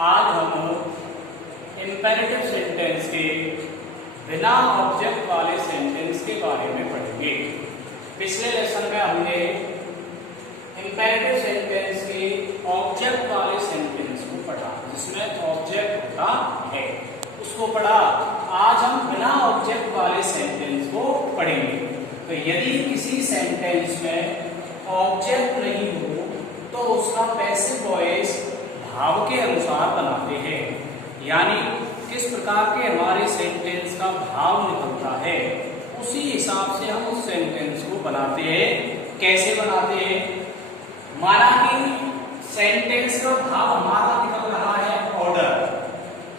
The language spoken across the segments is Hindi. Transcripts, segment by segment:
आज हम इंपेरेटिव सेंटेंस के बिना ऑब्जेक्ट वाले सेंटेंस के बारे में पढ़ेंगे। पिछले लेसन में हमने इंपेरेटिव सेंटेंस के ऑब्जेक्ट वाले सेंटेंस को पढ़ा, जिसमें ऑब्जेक्ट होता है उसको पढ़ा। आज हम बिना ऑब्जेक्ट वाले सेंटेंस को पढ़ेंगे। तो यदि किसी सेंटेंस में ऑब्जेक्ट नहीं हो तो उसका पैसिव वॉइस भाव के अनुसार बनाते हैं, यानी किस प्रकार के हमारे सेंटेंस का भाव निकलता है उसी हिसाब से हम उस सेंटेंस को बनाते हैं। कैसे बनाते हैं? माना कि सेंटेंस का भाव हमारा निकल रहा है ऑर्डर,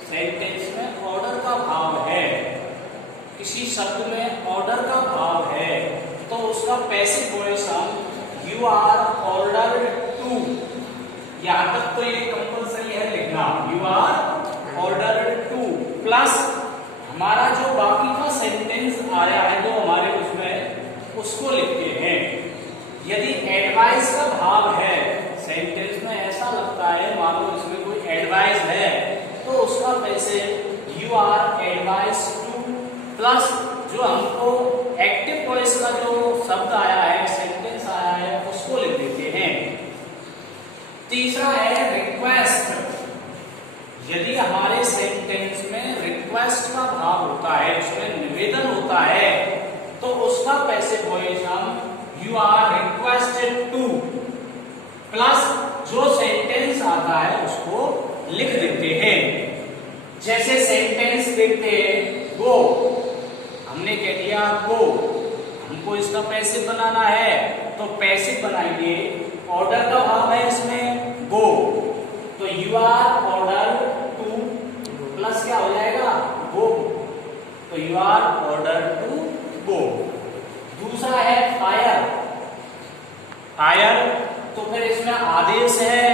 सेंटेंस में ऑर्डर का भाव है, किसी शब्द में ऑर्डर का भाव है, तो उसका पैसिव वॉइस हम यू आर ऑर्डर्ड टू, यहां तक तो ये कंपल्सरी है लिखना, you are ordered to, plus हमारा जो बाकी का सेंटेंस आया है जो हमारे उसमें उसको लिखते हैं। यदि एडवाइस का भाव है, सेंटेंस में ऐसा लगता है मानो इसमें कोई एडवाइस है, तो उसका पैसे you are advise to, plus जो हमको एक्टिव वॉइस का जो शब्द आया है, सेंटेंस आया है, उसको लिख देते हैं। तीसरा है रिक्वेस्ट। यदि हमारे सेंटेंस में रिक्वेस्ट का भाव होता है, उसमें निवेदन होता है, तो उसका पैसिव वॉइस हम you are requested to, plus जो सेंटेंस आता है उसको लिख देते हैं। जैसे सेंटेंस देखते हैं गो, हमने कह दिया गो, हमको इसका पैसिव बनाना है तो पैसिव बनाएंगे, ऑर्डर का भाव है इसमें गो, तो you are order to plus क्या हो जाएगा गो, तो you are order to go. दूसरा है फायर, फायर तो फिर इसमें आदेश है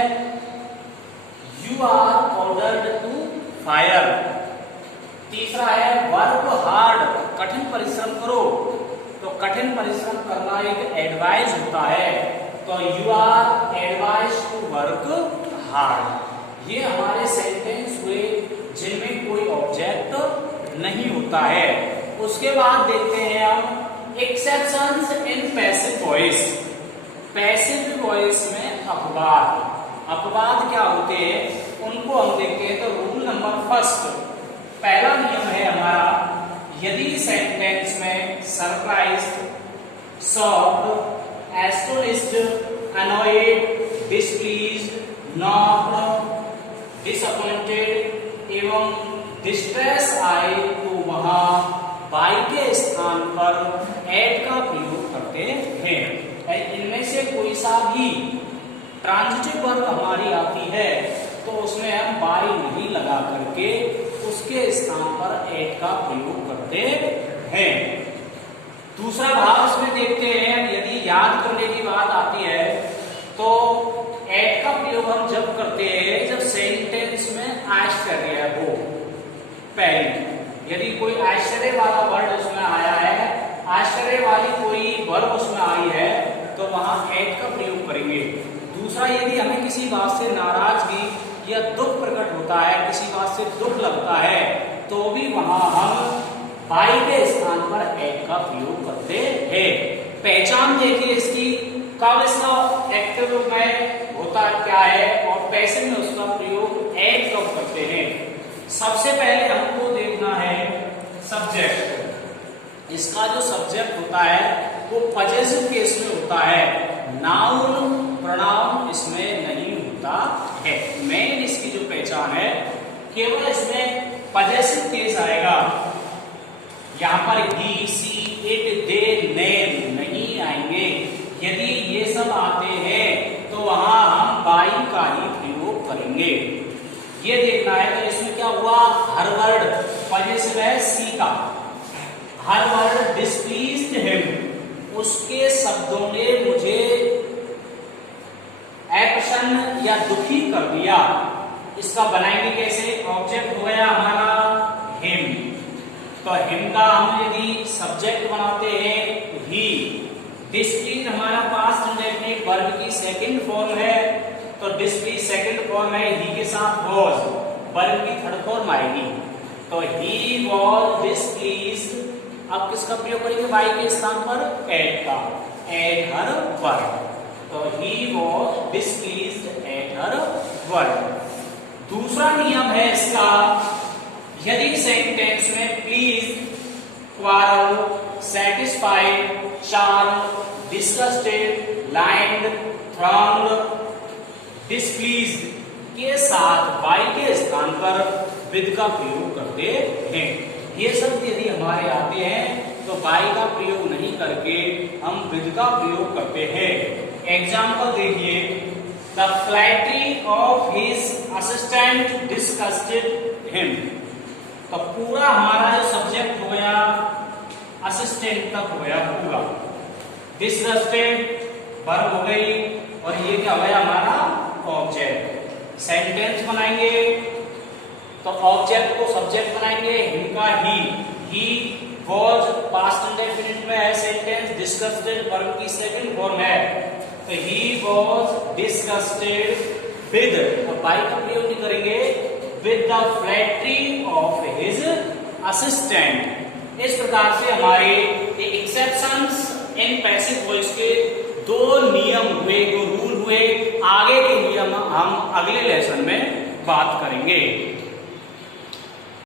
you are ordered to fire. तीसरा है वर्क हार्ड, कठिन परिश्रम करो, तो कठिन परिश्रम करना एक एडवाइस होता है, तो you are advise to work hard. ये हमारे सेंटेंस हुए जिनमें कोई ऑब्जेक्ट नहीं होता है। उसके बाद देखते हैं हम exceptions in passive voice. Passive voice में अपवाद, अपवाद क्या होते हैं उनको हम देखते हैं। तो रूल नंबर फर्स्ट, पहला नियम है हमारा, यदि सेंटेंस में surprised, shocked, astonished, annoyed, displeased, knocked, disappointed एवं डिस्ट्रेस आए तो वहां बाई के स्थान पर एड का प्रयोग करते हैं। इनमें से कोई सा भी ट्रांजिटिव वर्ब हमारी आती है तो उसमें हम बाई नहीं लगा करके उसके स्थान पर एड का प्रयोग करते हैं। दूसरा भाव इसमें देखते हैं, यदि याद करने की बात आती है तो एड का प्रयोग हम जब करते हैं जब सेंटेंस में आश्चर्य हो। पहले यदि कोई आश्चर्य वाला वर्ड उसमें आया है, आश्चर्य वाली कोई वर्ब उसमें आई है, तो वहां एड का प्रयोग करेंगे। दूसरा, यदि हमें किसी बात से नाराजगी या दुख प्रकट होता है, किसी बात से दुख लगता है, तो भी वहां हम बाई के स्थान पर एड का प्रयोग करते हैं। पहचान देखिए इसकी, कब इसका एक्टिव में होता क्या है और पैसिव में उसका प्रयोग एड कब करते हैं। सबसे पहले हमको देखना है सब्जेक्ट। इसका जो सब्जेक्ट होता है वो पजेसिव केस में होता है, नाउन प्रोनाउन इसमें नहीं होता है। मेन इसकी जो पहचान है केवल इसमें पजेसिव केस आएगा, यहाँ पर ही, सी, इट, दे, नेम नहीं आएंगे। यदि ये सब आते हैं तो वहां हम बाई का ही प्रयोग करेंगे। ये देखना है, तो इसमें क्या हुआ, हर वर्ड पजेसिव है सी का, हर वर्ड डिस्प्लीज्ड हिम, उसके शब्दों ने मुझे अप्रसन्न या दुखी कर दिया। इसका बनाएंगे कैसे, ऑब्जेक्ट हो गया हमारा हिम, तो हिम का हम यदि सब्जेक्ट बनाते हैं ही, डिस्प्लीज हमारा पास्ट इंडेफिनिट वर्ब की सेकंड फॉर्म है, तो डिस्प्लीज सेकंड फॉर्म है ही के साथ वॉज, वर्ब की थर्ड फॉर्म आएगी। तो ही वॉज डिसप्लीज्ड, अब किसका प्रयोग करेंगे वाई के स्थान पर एट का, एट हर वर्क। तो he was displeased at her work. दूसरा नियम है इसका, यदि सेंटेंस में please, quarrel, satisfied, charm, disgusted, lined, throng, displeased के साथ वाई के स्थान पर विद का प्रयोग करते हैं। ये शब्द यदि हमारे आते हैं तो वाई का प्रयोग नहीं करके हम विद का प्रयोग करते हैं। एग्जाम्पल देखिए, the flattery of his assistant disgusted him. तो पूरा हमारा जो सब्जेक्ट हो गया असिस्टेंट तक हो गया पूरा, डिस्गस्टेड वर्ब हो गई, और ये क्या हो गया हमारा ऑब्जेक्ट। सेंटेंस बनाएंगे तो ऑब्जेक्ट को सब्जेक्ट बनाएंगे, इनका ही वॉज पास्ट इंडेफिनिट में है सेंटेंस, डिस्गस्टेड वर्ब की सेकंड फॉर्म है, तो ही वॉज डिस्गस्टेड विद, और बाई का प्रयोग नहीं करेंगे, with the flattery of his assistant. इस प्रकार से हमारे एक्सेप्शंस इन पैसिव वॉइस के दो नियम हुए, दो रूल हुए। आगे के नियम हम अगले लेसन में बात करेंगे।